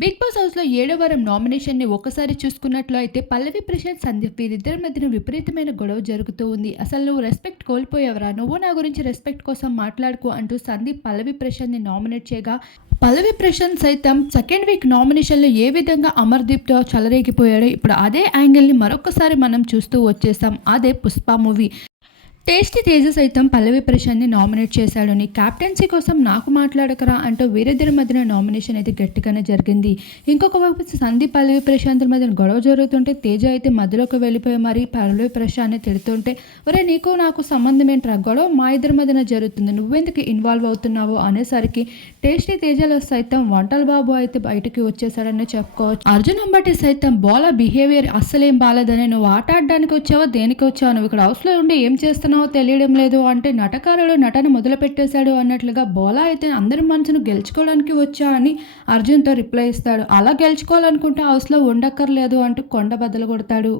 Big boss హౌస్లో ఏడో వారం నామినేషన్ని ఒక్కసారి చూసుకున్నట్లు అయితే పల్లవి ప్రశాంత్ సందీప్ వీరిద్దరి మధ్యన విపరీతమైన గొడవ జరుగుతూ ఉంది. అసలు నువ్వు రెస్పెక్ట్ కోల్పోయావరా? నువ్వు నా గురించి రెస్పెక్ట్ కోసం మాట్లాడుకో అంటూ సందీప్ పల్లవి ప్రశాంత్ని నామినేట్ చేయగా పల్లవి ప్రశాంత్ సైతం సెకండ్ వీక్ నామినేషన్లో ఏ విధంగా అమర్దీప్తో చెలరేగిపోయాడో ఇప్పుడు అదే యాంగిల్ని మరొకసారి మనం చూస్తూ వచ్చేసాం. అదే పుష్ప మూవీ. టేస్టీ తేజ సైతం పల్లవి ప్రశాంత్ని నామినేట్ చేశాడు నీ క్యాప్టెన్సీ కోసం నాకు మాట్లాడకరా అంటూ వీరిద్దరి మధ్యన నామినేషన్ అయితే గట్టిగానే జరిగింది. ఇంకొక వైపు సందీప్ పల్లవి ప్రశాంత్ మధ్యన గొడవ జరుగుతుంటే తేజ అయితే మధ్యలోకి వెళ్ళిపోయి మరి పల్లవి ప్రశాంత్ని తిడుతుంటే ఒరే నీకు నాకు సంబంధం ఏంట్రా? గొడవ మా ఇద్దరి మధ్యన జరుగుతుంది. నువ్వెందుకు ఇన్వాల్వ్ అవుతున్నావు? అనేసరికి టేస్టీ తేజలో సైతం వంటల బాబు అయితే బయటికి వచ్చేసాడని చెప్పుకోవచ్చు. అర్జున్ అంబటి సైతం బోలా బిహేవియర్ అస్సలేం బాలేదని నువ్వు ఆట ఆడడానికి వచ్చావో? దేనికి వచ్చావు? నువ్వు ఇక్కడ హౌస్లో ఉండి ఏం చేస్తున్నావు? తెలియడం లేదు అంటే నటకారుడు నటన మొదలుపెట్టేశాడు అన్నట్లుగా బోలా అయితే అందరి మనసును గెలుచుకోవడానికి వచ్చా అని అర్జున్తో రిప్లై ఇస్తాడు. అలా గెలుచుకోవాలనుకుంటే హౌస్లో ఉండక్కర్లేదు అంటూ కొండ బద్దలు కొడతాడు.